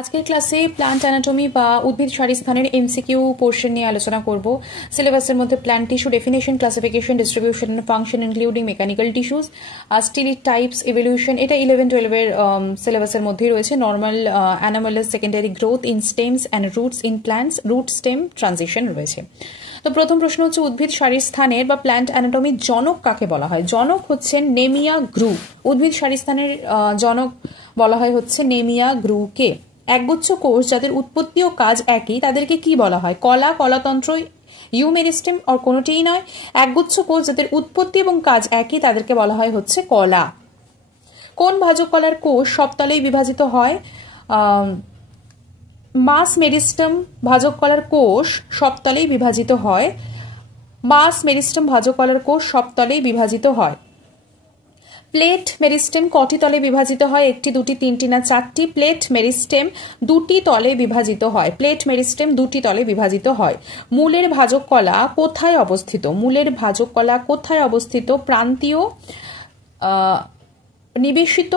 আজকের ক্লাসে plant anatomy বা উদ্ভিদ সারিস্থানের এমসিকিউ পোর্শন নিয়ে আলোচনা করব। সিলেবাসের মধ্যে plant tissue definition, classification, distribution, function including mechanical tissues, stele types, evolution, এটা 11-12 এর সিলেবাসের মধ্যেই রয়েছে। Normal anomalous secondary growth in stems and roots in plants, root stem transition রয়েছে। তো প্রথম প্রশ্ন হচ্ছে উদ্ভিদ সারিস্থানের বা প্ল্যান্ট অ্যানাটমির জনক কাকে বলা হয়? জনক হচ্ছেন নেমিয়া গ্রু। উদ্ভিদ সারিস্থানের জনক বলা হয় হচ্ছে নেমিয়া গ্রুকে। একগুচ্ছ কোষ যাদের উৎপত্তি ও কাজ একই তাদেরকে কি বলা হয়? কলা, কলাতন্ত্র, ইউমেরিস্টেম আর কোনোটিই নয়। একগুচ্ছ কোষ যাদের উৎপত্তি এবং কাজ একই তাদেরকে বলা হয় হচ্ছে কলা। কোন ভাজক কলার কোষ সবতলেই বিভাজিত হয়? মাস মেরিস্টেম ভাজক কলার কোষ সবতলেই বিভাজিত হয়। মাস মেরিস্টেম ভাজক কলার কোষ সবতলেই বিভাজিত হয়। প্লেট মেরিস্টেম কটি তলে বিভাজিত হয়? একটি, দুটি, তিনটি না চারটি? প্লেট মেরিস্টেম দুটি তলে বিভাজিত হয়। প্লেট মেরিস্টেম দুটি তলে বিভাজিত হয়। মূলের ভাজক কলা কোথায় অবস্থিত? মূলের ভাজক কলা কোথায় অবস্থিত? প্রান্তীয়, নিবেশিত,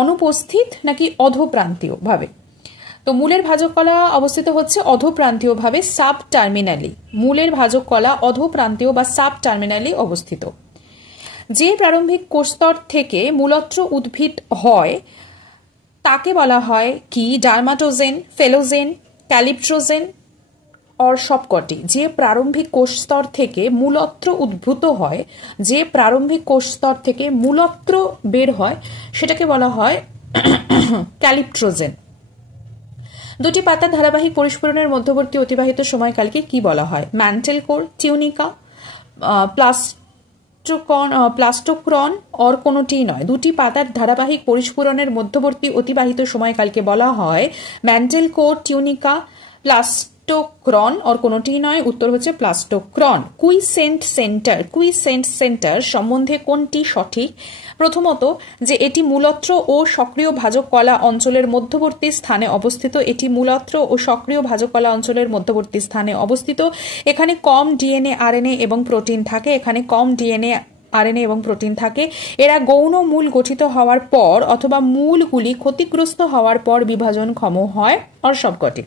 অনুপস্থিত নাকি অধোপ্রান্তীয় ভাবে? তো মূলের ভাজক কলা অবস্থিত হচ্ছে অধোপ্রান্তীয় ভাবে, সাব টার্মিনালি। মূলের ভাজক কলা অধোপ্রান্তীয় বা সাব টার্মিনালি অবস্থিত। যে প্রারম্ভিক কোষস্তর থেকে মূলত্র উদ্ভিদ হয় তাকে বলা হয় কি? ডার্মাটোজেন, ফেলোজেন, ক্যালিপ্ট্রোজেন অর সবকটি। যে প্রারম্ভিক কোষস্তর থেকে মূলত্র উদ্ভূত হয়, যে প্রারম্ভিক কোষস্তর থেকে মূলত্র বের হয় সেটাকে বলা হয় ক্যালিপ্ট্রোজেন। দুটি পাতার ধারাবাহিক পরিস্ফুরণের মধ্যবর্তী অতিবাহিত সময়কালকে কি বলা হয়? ম্যান্টেল কোর, টিউনিকা, প্লাস্টোক্রন অর কোনোটিই নয়। দুটি পাতার ধারাবাহিক পরিস্ফুরণের মধ্যবর্তী অতিবাহিত সময়কালকে বলা হয় ম্যান্টেল কোর, টিউনিকা, প্লাস্টোক্রন অর কোনোটিই নয়। উত্তর হচ্ছে প্লাস্টোক্রন। কুইসেন্ট সেন্টার সম্বন্ধে কোনটি সঠিক? প্রথমত, যে এটি মূলত্র ও সক্রিয় ভাজক কলা অঞ্চলের মধ্যবর্তী স্থানে অবস্থিত। এটি মূলত্র ও সক্রিয় ভাজক কলা অঞ্চলের মধ্যবর্তী স্থানে অবস্থিত। এখানে কম ডিএনএ, আরএনএ এবং প্রোটিন থাকে। এরা গৌণ মূল গঠিত হওয়ার পর অথবা মূলগুলি ক্ষতিগ্রস্ত হওয়ার পর বিভাজনক্ষম হয় আর সবকটি।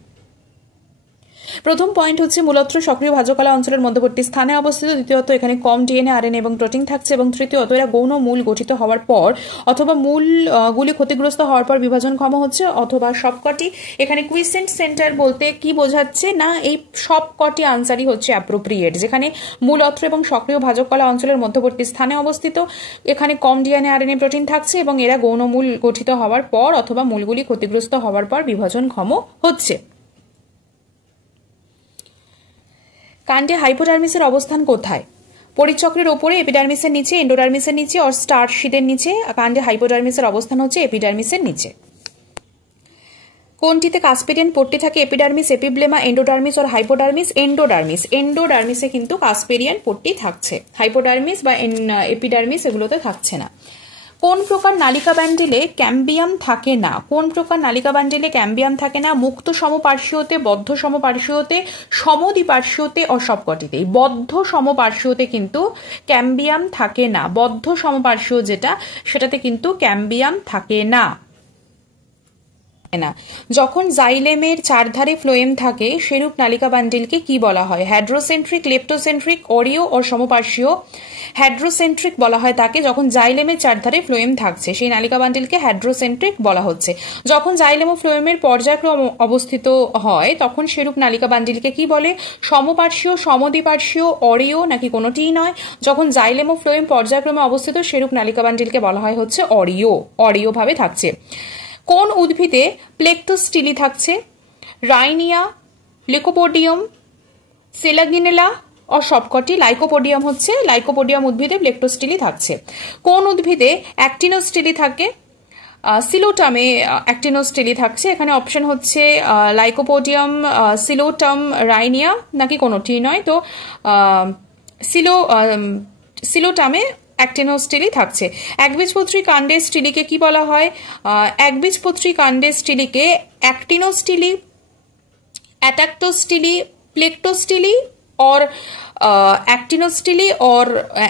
প্রথম পয়েন্ট হচ্ছে মূলত্র সক্রিয় ভাজকলা অঞ্চলের মধ্যবর্তী স্থানে অবস্থিত। দ্বিতীয়ত, এখানে কম ডিএনএ, আরএনএ এবং প্রোটিন থাকছে। এবং তৃতীয়ত, এরা গৌণ মূল গঠিত হওয়ার পর অথবা মূলগুলি ক্ষতিগ্রস্ত হওয়ার পর বিভাজনক্ষম হচ্ছে অথবা সবকটি। এখানে কুইসেন্ট সেন্টার বলতে কি বোঝাচ্ছে? না, এই সবকটি আনসারই হচ্ছে অ্যাপ্রোপ্রিয়েট। যেখানে মূলত্র এবং সক্রিয় ভাজকলা অঞ্চলের মধ্যবর্তী স্থানে অবস্থিত, এখানে কম ডিএনএ, আরএনএ, প্রোটিন থাকছে এবং এরা গৌণ মূল গঠিত হওয়ার পর অথবা মূলগুলি ক্ষতিগ্রস্ত হওয়ার পর বিভাজনক্ষম হচ্ছে। কাণ্ডে হাইপোডার্মিসের অবস্থান কোথায়? পরিচক্রের ওপরে, এপিডার্মিসের নিচে, এন্ডোডার্মিসের নিচে আর স্টার্চ শিদের নিচে। কাণ্ডে হাইপোডার্মিসের অবস্থান হচ্ছে এপিডার্মিসের নিচে। কোনটিতে কাসপেরিয়ান পট্টি থাকে? এপিডার্মিস, এপিব্লেমা, এন্ডোডার্মিস আর হাইপোডার্মিস? এন্ডোডার্মিসে কিন্তু কাসপেরিয়ান পট্টি থাকছে। হাইপোডার্মিস বা এপিডার্মিস এগুলোতে থাকছে না। কোন প্রকার নালিকা ব্যান্ডেলে ক্যাম্বিয়াম থাকে না? কোন প্রকার নালিকা ব্যান্ডেলে ক্যাম্বিয়াম থাকে না? মুক্ত সমপার্শ্বীয়তে, বদ্ধ সমপার্শ্বীয়তে, সমদ্বিপার্শ্বীয়তে ও সবকটিতেই। বদ্ধ সমপার্শ্বীয়তে কিন্তু ক্যাম্বিয়াম থাকে না। বদ্ধ সমপার্শ্বীয় যেটা, সেটাতে কিন্তু ক্যাম্বিয়াম থাকে না। যখন জাইলেমের চারধারে ফ্লোয়েম থাকে সেরূপ নালিকা বান্ডিলকে কি বলা হয়? হ্যাড্রোসেন্ট্রিক, লেপ্টোসেন্ট্রিক, অরিও ও সমপার্শ্বীয়। হ্যাড্রোসেন্ট্রিক বলা হয় তাকে যখন জাইলেমের চারধারে ফ্লোয়েম থাকছে, সেই নালিকা বান্ডিলকে হ্যাড্রোসেন্ট্রিক বলা হচ্ছে। যখন জাইলেম ও ফ্লোয়েমের পর্যায়ক্রম অবস্থিত হয় তখন সেরূপ নালিকা বান্ডিলকে কি বলে? সমপার্শ্বীয়, সমদ্বিপার্শ্বীয়, অরিও নাকি কোনোটিই নয়? যখন জাইলেম ও ফ্লোয়েম পর্যায়ক্রমে অবস্থিত সেরূপ নালিকা বান্ডিলকে বলা হয় হচ্ছে অরিও ভাবে থাকছে। কোন উদ্ভিদে প্লেক্টোস্টিলি থাকছে? রাইনিয়া, লিকোপোডিয়াম, সেলাগিনেলা ও সবকটি। লাইকোপোডিয়াম উদ্ভিদে প্লেক্টোস্টিলি থাকছে। কোন উদ্ভিদে অ্যাক্টিনোস্টিলি থাকে? সিলোটামে অ্যাক্টিনোস্টিলি থাকছে। এখানে অপশন হচ্ছে লাইকোপোডিয়াম, সিলোটাম, রাইনিয়া নাকি কোনোটিই নয়। তো সিলোটামে অ্যাক্টিনোস্টিলি থাকছে। একবীজপত্রী কাণ্ডের স্টিলিকে কি বলা হয়? একবীজপত্রী কাণ্ডের স্টিলিকে অ্যাক্টিনোস্টিলি, অ্যাটাক্টোস্টিলি, প্লেক্টোস্টিলি অর অ্যাক্টিনোস্টিলি অর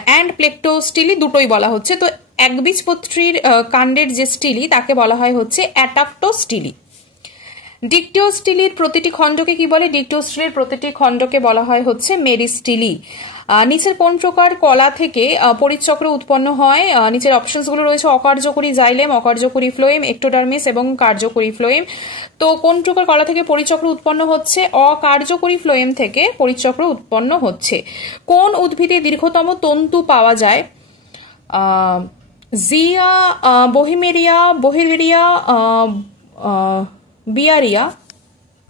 অ্যান্ড প্লেক্টোস্টিলি দুটোই বলা হচ্ছে। তো একবীজপত্রীর কাণ্ডের যে স্টিলি তাকে বলা হয় হচ্ছে অ্যাটাক্টোস্টিলি। ডিকটিওস্টিলির প্রতিটি খণ্ডকে কি বলে? ডিকটিওস্টিলির প্রতিটি খণ্ডকে বলা হয় হচ্ছে মেরিস্টিলি। নিচের কোন প্রকার কলা থেকে পরিচক্র উৎপন্ন হয়? নিচের অপশনসগুলো রয়েছে অকার্যকরী জাইলেম, অকার্যকরী ফ্লোয়েম, একটোডার্মিস এবং কার্যকরী ফ্লোয়েম। তো কোন প্রকার কলা থেকে পরিচক্র উৎপন্ন হচ্ছে? অকার্যকরী ফ্লোয়েম থেকে পরিচক্র উৎপন্ন হচ্ছে। কোন উদ্ভিদে দীর্ঘতম তন্তু পাওয়া যায়? জিয়া, বহিমেরিয়া, বহিরিয়া, বিয়ারিয়া।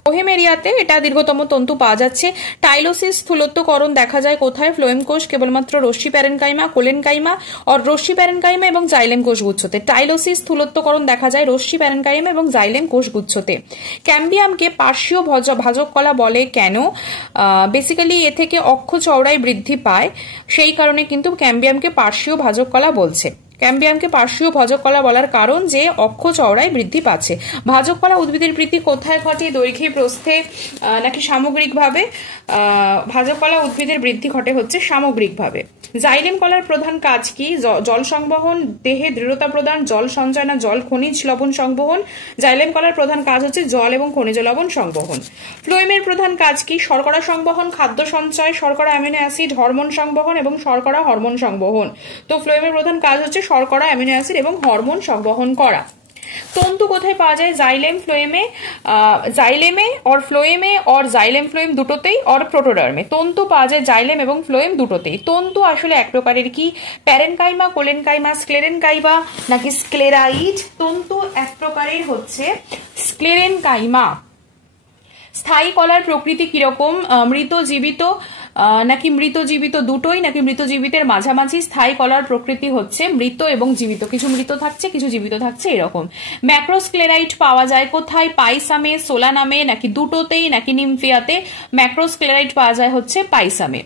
বহিমেরিয়াতে এটা দীর্ঘতম তন্তু পাওয়া যাচ্ছে। টাইলোসিস স্থূলত্বকরণ দেখা যায় কোথায়? ফ্লোয়েম কোষ কেবলমাত্র রশ্মি প্যারেনকাইমা, কোলেনকাইমা আর রশ্মি প্যারেনকাইমা এবং জাইলেম কোষগুচ্ছতে। টাইলোসিস স্থূলত্বকরণ দেখা যায় রশ্মি প্যারেনকাইমা এবং জাইলেম কোষগুচ্ছতে। ক্যাম্বিয়ামকে পার্শ্বীয় ভাজক কলা বলে কেন? বেসিক্যালি এ থেকে অক্ষ চওড়ায় বৃদ্ধি পায়, সেই কারণে কিন্তু ক্যাম্বিয়ামকে পার্শ্বীয় ভাজক কলা বলছে। ক্যাম্বিয়ামকে পার্শ্বীয় ভাজক কলা বলার কারণ যে অক্ষ চওড়ায় বৃদ্ধি পাচ্ছে। ভাজক কলা উদ্ভিদের বৃদ্ধি কোথায় ঘটে? দৈর্ঘ্যে, প্রস্থে নাকি সামগ্রিকভাবে? ভাজক কলা উদ্ভিদের বৃদ্ধি ঘটে হচ্ছে সামগ্রিকভাবে। জাইলেম কলার প্রধান কাজ কি? জল সংবহন, দেহে দৃঢ়তা প্রদান, জল সঞ্চয় না জল খনিজ লবণ সংবহন? জাইলেম কলার প্রধান কাজ হচ্ছে জল এবং খনিজ লবণ সংবহন। ফ্লোয়েমের প্রধান কাজ কি? শর্করা সংবহন, খাদ্য সঞ্চয়, শর্করা অ্যামিনো অ্যাসিড, হরমোন সংবহন এবং শর্করা হরমোন সংবহন। তো ফ্লোয়েমের প্রধান কাজ হচ্ছে শর্করা অ্যামিনো অ্যাসিড এবং হরমোন সংবহন করা। তন্তু কোথায় পাওয়া যায়? জাইলেম, ফ্লোয়েমে, জাইলেমে অর ফ্লোয়েমে অর জাইলেম ফ্লোয়েম দুটোতেই অর প্রোটোডার্মে। তন্তু পাওয়া যায় জাইলেম এবং ফ্লোয়েম দুটোতেই। তন্তু আসলে এক প্রকারের কি? প্যারেনকাইমা, কোলেনকাইমা, স্ক্লেরেনকাইমা নাকি স্ক্লেরাইড? তন্তু এক প্রকারের হচ্ছে স্ক্লেরেনকাইমা। স্থায়ী কলার প্রকৃতি কিরকম? মৃত, জীবিত নাকি মৃত জীবিত দুটোই নাকি মৃত জীবিতের মাঝামাঝি? স্থায়ী কলার প্রকৃতি হচ্ছে মৃত এবং জীবিত, কিছু মৃত থাকছে কিছু জীবিত থাকছে এরকম। ম্যাক্রোস্ক্লেরাইট পাওয়া যায় কোথায়? পাইসামে, সোলানামে নাকি দুটোতেই নাকি নিমফিয়াতে? ম্যাক্রোস্ক্লেরাইট পাওয়া যায় হচ্ছে পাইসামে।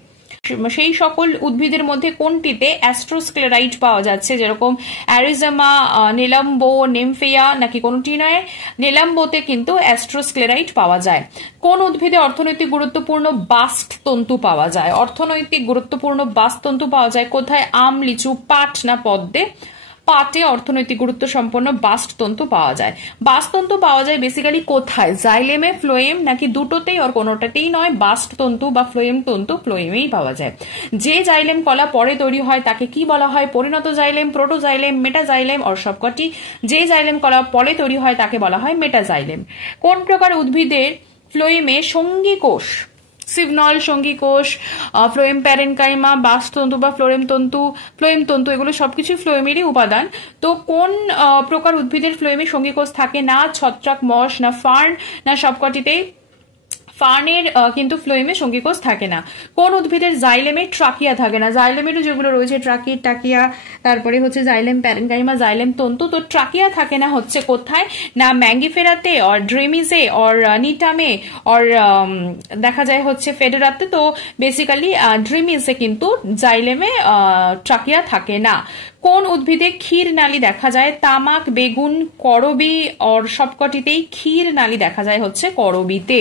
সেই সকল উদ্ভিদের মধ্যে কোনটিতে অ্যাস্ট্রোস্ক্লেরাইট পাওয়া যাচ্ছে? যেরকম অ্যারিজেমা, নেলাম্বো, নিমফিয়া নাকি কোনটি নয়? নেলাম্বোতে কিন্তু অ্যাস্ট্রোস্ক্লেরাইট পাওয়া যায়। কোন উদ্ভিদে অর্থনৈতিক গুরুত্বপূর্ণ বাস্ট তন্তু পাওয়া যায়? অর্থনৈতিক গুরুত্বপূর্ণ বাস্ট তন্তু পাওয়া যায় কোথায়? আম, লিচু, পাট না পদ্মে? পাটে অর্থনৈতিক গুরুত্ব সম্পন্ন বাস্ট তন্তু পাওয়া যায়। বাস্ট তন্তু পাওয়া যায় বেসিক্যালি কোথায়? জাইলেমে, ফ্লোয়েম নাকি দুটোতেই আর কোনোটাতেই নয়? বাস্ট তন্তু বা ফ্লোয়েম তন্তু ফ্লোয়েমেই পাওয়া যায়। যে জাইলেম কলা পরে তৈরি হয় তাকে কি বলা হয়? পরিণত জাইলেম, প্রোটোজাইলেম, মেটাজাইলেম অর সবকটি? যে জাইলেম কলা পরে তৈরি হয় তাকে বলা হয় মেটাজাইলেম। কোন প্রকার উদ্ভিদের ফ্লোয়েমে সঙ্গী কোষ? সিভনল, সঙ্গী কোষ, ফ্লোয়েম প্যারেনকাইমা, বাস্টতন্তু বা ফ্লোয়েম তন্তু এগুলো সবকিছু ফ্লোয়েমেরই উপাদান। তো কোন প্রকার উদ্ভিদের ফ্লোয়েমে সঙ্গী কোষ থাকে না? ছত্রাক, মশ না ফার্ন না সবকটিতেই? ফার্নের কিন্তু ফ্লোয়েমে সঙ্গী কোষ থাকে না। কোন উদ্ভিদের জাইলেমে ট্রাকিয়া থাকে না? জাইলেমেরও যেগুলো রয়েছে ট্রাকিড, টাকিয়া, তারপরে হচ্ছে জাইলেম প্যারেনকাইমা, জাইলেম তন্তু। তো ট্রাকিয়া থাকে না হচ্ছে কোথায়? না ম্যাঙ্গিফেরাতে অর ড্রেমিজে অর নিটামে অর দেখা যায় হচ্ছে ফেডেরাতে। তো বেসিক্যালি ড্রেমিজে কিন্তু জাইলেমে ট্রাকিয়া থাকে না। কোন উদ্ভিদে ক্ষীর নালী দেখা যায়? তামাক, বেগুন, করবি অর সবকটিতেই ক্ষীর নালী দেখা যায় হচ্ছে করবিতে।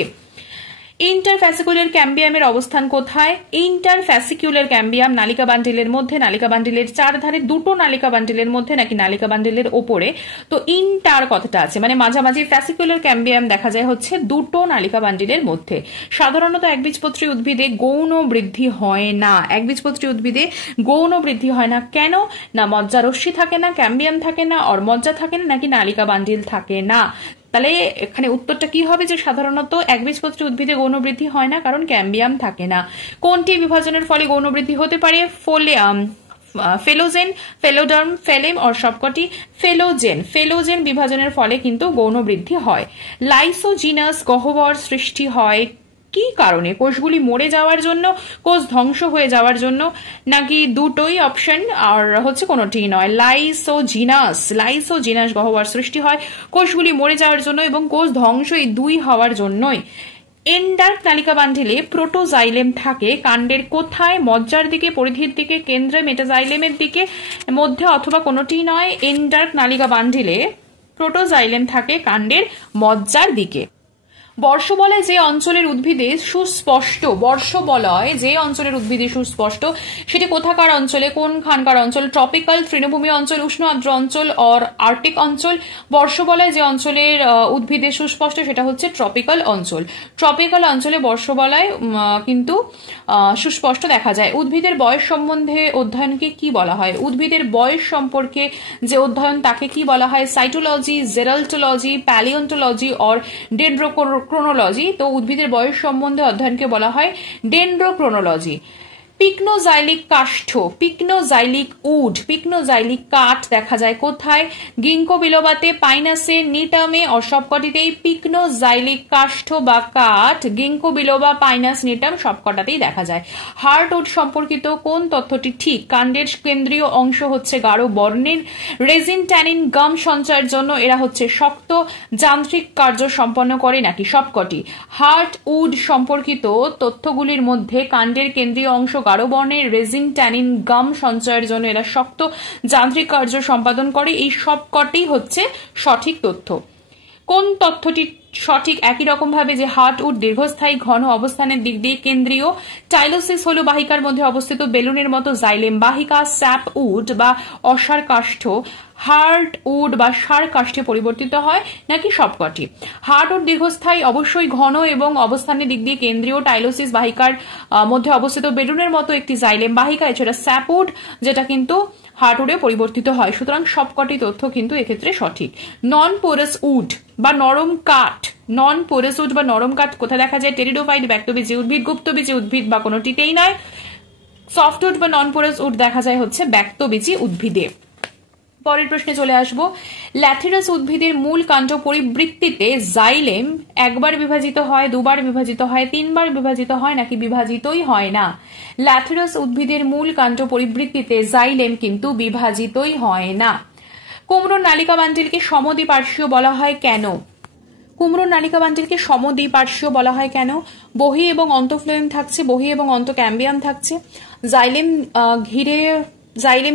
ইন্টারফ্যাসিকুলার ক্যাম্বিয়ামের অবস্থান কোথায়? ইন্টারফ্যাসিকুলার ক্যাম্বিয়াম নালিকা বান্ডিলের মধ্যে, নালিকা বান্ডিলের চারধারে, দুটো নালিকা বান্ডিলের মধ্যে নাকি নালিকা বান্ডিলের ওপরে? তো ইন্টার কথাটা আছে মানে মাঝামাঝি। ফ্যাসিকুলার ক্যাম্বিয়াম দেখা যায় হচ্ছে দুটো নালিকা বান্ডিলের মধ্যে। সাধারণত একবীজপত্রী উদ্ভিদে গৌণ বৃদ্ধি হয় না। একবীজপত্রী উদ্ভিদে গৌণ বৃদ্ধি হয় না কেন? না মজ্জা রশ্মি থাকে না, ক্যাম্বিয়াম থাকে না, অর মজ্জা থাকে না নাকি নালিকা বান্ডিল থাকে না? তাহলে এখানে উত্তরটা কি হবে? যে সাধারণত একবীজপত্রী উদ্ভিদে গৌণ বৃদ্ধি হয় না কারণ ক্যাম্বিয়াম থাকে না। কোনটি বিভাজনের ফলে গৌণ বৃদ্ধি হতে পারে? ফেলোজেন, ফেলোডার্ম, ফেলেম অর সবকটি? ফেলোজেন বিভাজনের ফলে কিন্তু গৌণ বৃদ্ধি হয়। লাইসোজিনাস গহ্বর সৃষ্টি হয় কি কারণে? কোষগুলি মরে যাওয়ার জন্য, কোষ ধ্বংস হয়ে যাওয়ার জন্য নাকি দুটোই অপশন আর হচ্ছে কোনোটি নয়? লাইসোজিনাস গহ্বর সৃষ্টি হয় কোষগুলি মরে যাওয়ার জন্য এবং কোষ ধ্বংস এই দুই হওয়ার জন্যই। এন্ডার্ক নালিকা বান্ডিলে প্রোটোজাইলেম থাকে কাণ্ডের কোথায়? মজ্জার দিকে, পরিধির দিকে, কেন্দ্রে, মেটাজাইলেমের দিকে, মধ্যে অথবা কোনোটি নয়? এন্ডার্ক নালিকা বান্ডিলে প্রোটোজাইলেম থাকে কাণ্ডের মজ্জার দিকে। বর্ষবলয় যে অঞ্চলের উদ্ভিদে সুস্পষ্ট, বর্ষবলয় যে অঞ্চলের উদ্ভিদে সুস্পষ্ট, সেটি কোথাকার অঞ্চলে, কোনখানকার অঞ্চল? ট্রপিক্যাল, তৃণভূমি অঞ্চল, উষ্ণ আর্দ্র অঞ্চল অর আর্কটিক অঞ্চল। বর্ষবলয় যে অঞ্চলের উদ্ভিদে সুস্পষ্ট সেটা হচ্ছে ট্রপিক্যাল অঞ্চল। ট্রপিক্যাল অঞ্চলে বর্ষবলয় কিন্তু সুস্পষ্ট দেখা যায়। উদ্ভিদের বয়স সম্বন্ধে অধ্যয়নকে কি বলা হয়? উদ্ভিদের বয়স সম্পর্কে যে অধ্যয়ন তাকে কি বলা হয়? Cytology, gerontology, paleontology or dendrochronology. তো উদ্ভিদের বয়স সম্বন্ধে অধ্যয়নকে বলা হয় ডেন্ড্রোক্রোনোলজি। পিকনোজাইলিক কাষ্ঠ, পিকনোজাইলিক উড, পিকনোজাইলিক কাঠ দেখা যায় কোথায়? গিঙ্কো বিলোবাতে, পাইনাসে, নিটামে ও সবকটিতেই পিকনোজাইলিক কাষ্ঠ বা কাঠ গিঙ্কো বিলোবা, পাইনাস, নিটাম সবকটাতেই দেখা যায়। হার্টউড সম্পর্কিত কোন তথ্যটি ঠিক? কাণ্ডের কেন্দ্রীয় অংশ হচ্ছে গাঢ় বর্ণের, রেজিন, ট্যানিন, গাম সঞ্চয়ের জন্য এরা হচ্ছে শক্ত, যান্ত্রিক কার্য সম্পন্ন করে নাকি সবকটি? হার্টউড সম্পর্কিত তথ্যগুলির মধ্যে কাণ্ডের কেন্দ্রীয় অংশ গাঢ় বর্ণের, রেজিন, ট্যানিন, গাম সঞ্চয়ের জন্য এরা শক্ত, যান্ত্রিক কার্য সম্পাদন করে, এই সবকটি হচ্ছে সঠিক তথ্য। কোন তথ্যটি সঠিক? একই রকম ভাবে যে হার্টউড দীর্ঘস্থায়ী ঘন অবস্থানের দিক দিয়ে কেন্দ্রীয়, টাইলোসিস হলো বাহিকার মধ্যে অবস্থিত বেলুনের মতো জাইলেম বাহিকা, স্যাপ উড বা অসার কাষ্ঠ হার্টউড বা সার কাষ্ঠে পরিবর্তিত হয় নাকি সবকটি? হার্টউড দীর্ঘস্থায়ী, অবশ্যই ঘন এবং অবস্থানের দিক দিয়ে কেন্দ্রীয়, টাইলোসিস বাহিকার মধ্যে অবস্থিত বেলুনের মতো একটি জাইলেম বাহিকা, এছাড়া স্যাপউড যেটা কিন্তু হার্টউডে পরিবর্তিত হয়। সুতরাং সবকটি তথ্য কিন্তু এক্ষেত্রে সঠিক। নন পোরাস উড বা নরম কাঠ, নন পোরাস উড বা নরম কাঠ কোথায় দেখা যায়? টেরিডোফাইট, ব্যক্তবীজী উদ্ভিদ, গুপ্তবীজী উদ্ভিদ বা কোনোটিতেই নয়। সফটউড বা নন পোরাস উড দেখা যায় হচ্ছে ব্যক্তবীজী উদ্ভিদে। পরের প্রশ্নে চলে আসব। ল্যাথেরাস উদ্ভিদের মূল কাণ্ড পরিবৃত্তিতে জাইলেম একবার বিভাজিত হয়, দুবার বিভাজিত হয়, তিনবার বিভাজিত হয় নাকি বিভাজিতই হয় না? ল্যাথেরাস উদ্ভিদের মূল কাণ্ড পরিবৃত্তিতে জাইলেম কিন্তু বিভাজিতই হয় না। কুমড়োর নালিকা বান্ডিলকে সমদ্বিপার্শ্বীয় বলা হয় কেন? কুমড়োর নালিকা বান্ডিলকে সমদ্বিপার্শ্বীয় বলা হয় কেন? বহি এবং অন্তঃফ্লোয়েম থাকছে, বহি এবং অন্তঃক্যাম্বিয়াম থাকছে, জাইলেম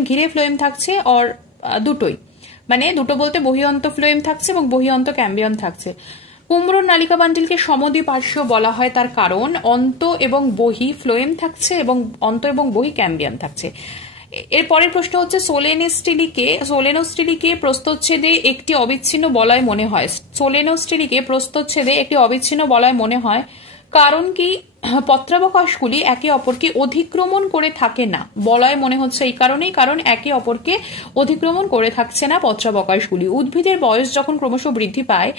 ঘিরে ফ্লোয়েম থাকছে, অর দুটোই, মানে দুটো বলতে বহি অন্তঃফ্লোয়েম থাকছে এবং বহি অন্তঃক্যাম্বিয়াম থাকছে। কুমড়োর নালিকা বান্ডিলকে সমদ্বিপার্শ্বীয় বলা হয় তার কারণ অন্ত এবং বহি ফ্লোয়েম থাকছে এবং অন্ত এবং বহি ক্যাম্বিয়াম থাকছে। এর পরের প্রশ্ন হচ্ছে সোলেনোস্টিলিকে প্রস্থচ্ছেদে একটি অবিচ্ছিন্ন বলয় মনে হয়। সোলেনোস্টিলিকে প্রস্থচ্ছেদে একটি অবিচ্ছিন্ন বলয় মনে হয় কারণ কি? পত্রাবকাশগুলি একে অপরকে অধিক্রমণ করে থাকে না। বলয় মনে হচ্ছে এই কারণেই, কারণ একে অপরকে অধিক্রমণ করে থাকছে না পত্রাবকাশগুলি। উদ্ভিদের বয়স যখন ক্রমশ বৃদ্ধি পায়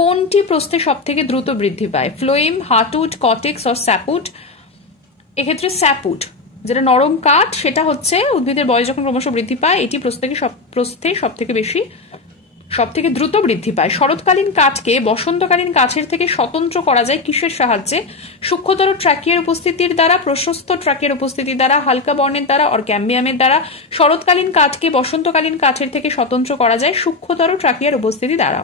কোনটি প্রস্থে সব থেকে দ্রুত বৃদ্ধি পায়? Phloem, heartwood, cortex or sapwood? এক্ষেত্রে স্যাপউড যেটা নরম কাঠ, সেটা হচ্ছে উদ্ভিদের বয়স যখন ক্রমশ বৃদ্ধি পায় এটি প্রস্থে সব থেকে দ্রুত বৃদ্ধি পায়। শরৎকালীন কাঠকে বসন্তকালীন কাঠের থেকে স্বতন্ত্র করা যায় কিসের সাহায্যে? সূক্ষ্মতর ট্র্যাকিয়ার উপস্থিতির দ্বারা, প্রশস্ত ট্র্যাকিয়ার উপস্থিতির দ্বারা, হালকা বর্ণের দ্বারা অর ক্যাম্বিয়ামের দ্বারা। শরৎকালীন কাঠকে বসন্তকালীন কাঠের থেকে স্বতন্ত্র করা যায় সূক্ষ্মতর ট্র্যাকিয়ার উপস্থিতি দ্বারা।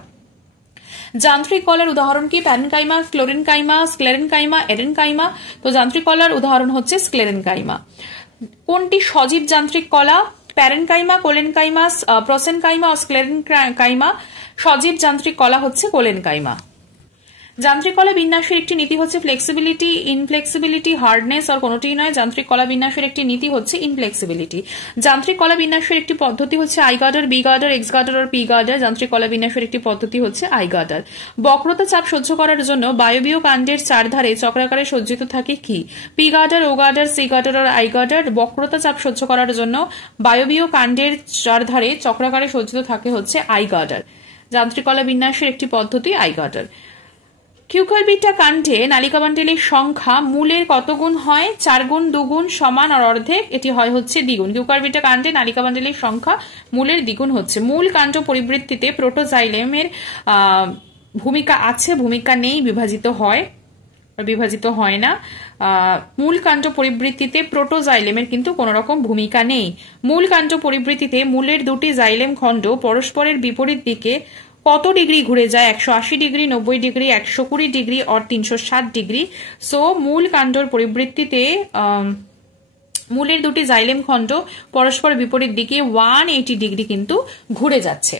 যান্ত্রিক কলার উদাহরণ কি? Parenchyma, chlorenchyma, sclerenchyma, aerenchyma. তো যান্ত্রিক কলার উদাহরণ হচ্ছে স্ক্লেরেনকাইমা। কোনটি সজীব যান্ত্রিক কলা? প্যারেনকাইমা, কোলেনকাইমা, প্রসেনকাইমা ও স্ক্লেরেনকাইমা। সজীব যান্ত্রিক কলা হচ্ছে কোলেনকাইমা। যান্ত্রিক কলা বিন্যাসের একটি নীতি হচ্ছে ফ্লেক্সিবিলিটি, ইনফ্লেক্সিবিলিটি, হার্ডনেস আর কোনোটিই নয়। যান্ত্রিক কলা বিন্যাসের একটি নীতি হচ্ছে ইনফ্লেক্সিবিলিটি। যান্ত্রিক কলা বিন্যাসের একটি পদ্ধতি হচ্ছে I girder, B girder, X girder আর পি গার্ডার। যান্ত্রিক কলা বিন্যাসের একটি পদ্ধতি হচ্ছে আই গার্ডার। বক্রতা চাপ সহ্য করার জন্য বায়বীয় কাণ্ডের চারধারে চক্রাকারে সজ্জিত থাকে কি? P girder, O girder, C girder আর আই গার্ডার। বক্রতা চাপ সহ্য করার জন্য বায়বীয় কাণ্ডের চারধারে চক্রাকারে সজ্জিত থাকে হচ্ছে আই গার্ডার। যান্ত্রিক কলা বিন্যাসের একটি পদ্ধতি আই গার্ডার। কিউকারবিটা কাণ্ডে নালিকা বান্ডিলের সংখ্যা মূলের কত গুণ হয়? 4 গুণ, 2 গুণ, সমান আর অর্ধেক? এটি হয় হচ্ছে দ্বিগুণ। কিউকারবিটা কাণ্ডে নালিকা বান্ডিলের সংখ্যা মূলের দ্বিগুণ হচ্ছে। মূল কাণ্ড পরিবৃত্তিতে প্রোটোজাইলেমের ভূমিকা আছে, ভূমিকা নেই, বিভাজিত হয় না। মূল কাণ্ড পরিবৃত্তিতে প্রোটোজাইলেমের কিন্তু কোন রকম ভূমিকা নেই। মূল কাণ্ড পরিবৃত্তিতে মূলের দুটি জাইলেম খণ্ড পরস্পরের বিপরীত দিকে কত ডিগ্রি ঘুরে যায়? 180 degree, 90 degree, 120 degree or 360 degree. So মূল কাণ্ডর পরিবৃত্তিতে মূলের দুটি জাইলেম খণ্ড পরস্পর বিপরীত দিকে 180 ডিগ্রি কিন্তু ঘুরে যাচ্ছে।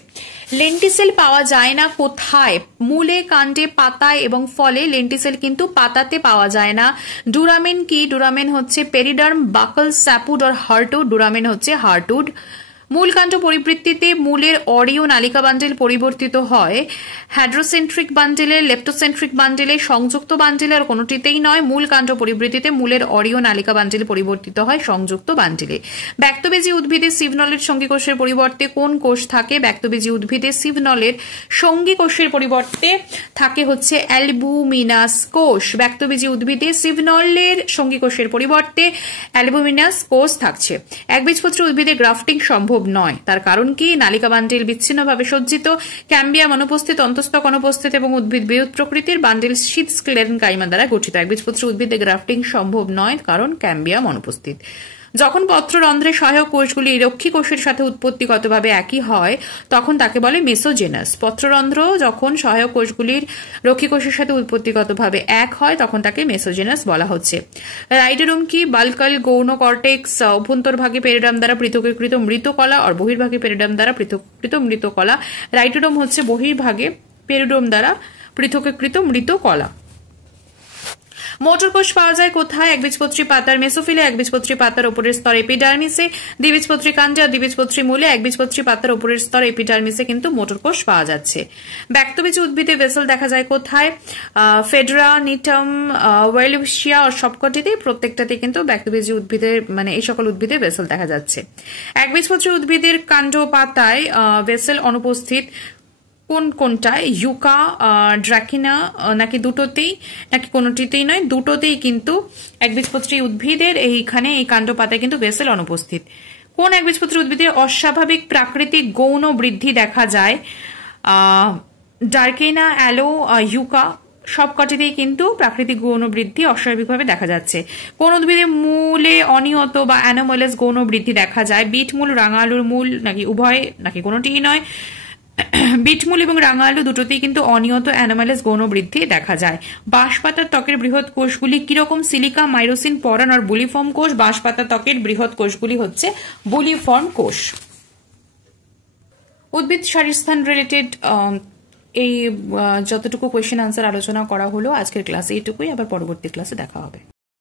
লেন্টিসেল পাওয়া যায় না কোথায়? মূলে, কাণ্ডে, পাতায় এবং ফলে। লেন্টিসেল কিন্তু পাতাতে পাওয়া যায় না। ডুরামেন কি? ডুরামেন হচ্ছে পেরিডার্ম, বাকল, স্যাপুড আর হার্টউড। ডুরামেন হচ্ছে হার্টউড। মূলকাণ্ড পরিবৃত্তিতে মূলের অরিও নালিকা বান্ডিল পরিবর্তিত হয় হ্যাড্রোসেন্ট্রিক বান্ডিলে, লেপ্টোসেন্ট্রিক বান্ডিলে, সংযুক্ত বান্ডিলে, আর কোনোটিতেই নয়। মূলকাণ্ড পরিবৃত্তিতে মূলের অরিও নালিকা বান্ডিল পরিবর্তিত হয় সংযুক্ত বান্ডিলে। ব্যক্তবীজী উদ্ভিদে সিভনলের সঙ্গী কোষের পরিবর্তে কোন কোষ থাকে? ব্যক্তবীজী উদ্ভিদে সিভনলের সঙ্গী কোষের পরিবর্তে থাকে হচ্ছে অ্যালবুমিনাস কোষ। ব্যক্তবীজী উদ্ভিদে সিভনলের সঙ্গী কোষের পরিবর্তে অ্যালবুমিনাস কোষ থাকছে। একবীজপত্রী উদ্ভিদে গ্রাফটিং সম্ভব নয়। তার কারণ কি? নালিকা বান্ডিল বিচ্ছিন্নভাবে সজ্জিত, ক্যাম্বিয়াম অনুপস্থিত, অন্তঃস্থক অনুপস্থিত এবং উদ্ভিদ বৃহৎ প্রকৃতির। বান্ডিল শীত স্ক্লেরেনকাইমা দ্বারা গঠিত। একবীজপত্রী উদ্ভিদে গ্রাফটিং সম্ভব নয়, কারণ ক্যাম্বিয়াম অনুপস্থিত। যখন পত্ররন্ধ্রে সহায়ক কোষগুলি রক্ষী কোষের সাথে উৎপত্তিগতভাবে একই হয় তখন তাকে বলে মেসোজেনাস। পত্ররন্ধ্র যখন সহায়ক কোষগুলির রক্ষী কোষের সাথে উৎপত্তিগতভাবে এক হয় তখন তাকে মেসোজেনাস বলা হচ্ছে। রাইডোডোম কি? বালকাল গৌণ কর্টেক্স, অভ্যন্তরভাগে পেরিডাম দ্বারা পৃথকীকৃত মৃত কলা আর বহির্ভাগে পেরিডাম দ্বারা পৃথকীকৃত মৃত কলা। রাইডোডোম হচ্ছে বহির্ভাগে পেরিডোম দ্বারা পৃথকীকৃত মৃত কলা। মোটর কোষ পাওয়া যায় কোথায়? একবীজপত্রী পাতার মেসোফিলে, একবীজপত্রী পাতার উপরের স্তর এপিডার্মিসে, দ্বিবীজপত্রী কাণ্ডে আর দ্বিবীজপত্রী মূলে। একবীজপত্রী পাতার উপরের স্তর এপিডার্মিসে কিন্তু মোটর কোষ পাওয়া যাচ্ছে। ব্যক্তবীজী উদ্ভিদে ভেসেল দেখা যায় কোথায়? ফেডরা, নিটাম, ওয়েলভিশিয়া আর সবকটিতেই, প্রত্যেকটাতে কিন্তু ব্যক্তবীজী উদ্ভিদের মানে এই সকল উদ্ভিদে ভেসেল দেখা যাচ্ছে। একবীজপত্রী উদ্ভিদের কাণ্ড পাতায় ভেসেল অনুপস্থিত কোনটায়? ইউকা, ড্রাকিনা, নাকি দুটোতেই, নাকি কোনোটিতেই নয়? দুটোতেই কিন্তু একবীজপত্রী উদ্ভিদের এইখানে এই কাণ্ড পাতায় কিন্তু ভেসেল অনুপস্থিত। কোন একবীজপত্রী উদ্ভিদে অস্বাভাবিক প্রাকৃতিক গৌণ বৃদ্ধি দেখা যায়? ডার্কেনা, অ্যালো, ইউকা সবকটিতেই কিন্তু প্রাকৃতিক গৌণ বৃদ্ধি অস্বাভাবিকভাবে দেখা যাচ্ছে। কোন উদ্ভিদে মূলে অনিয়ত বা অ্যানোমালাস গৌণ বৃদ্ধি দেখা যায়? বিট মূল, রাঙা আলুর মূল, নাকি উভয়, নাকি কোনোটিই নয়? বিটমূল এবং রাঙা আলু দুটোতেই কিন্তু অনিয়ত অ্যানোমালাস গৌণ বৃদ্ধি দেখা যায়। বাঁশপাতার ত্বকের বৃহৎ কোষগুলি কিরকম? সিলিকা, মাইরোসিন, পরান আর বুলিফর্ম কোষ। বাঁশপাতার ত্বকের বৃহৎ কোষগুলি হচ্ছে বুলিফর্ম কোষ। উদ্ভিদ শারীরস্থান রিলেটেড এই যতটুকু কোয়েশ্চেন আনসার আলোচনা করা হলো আজকের ক্লাসে এইটুকুই। আবার পরবর্তী ক্লাসে দেখা হবে।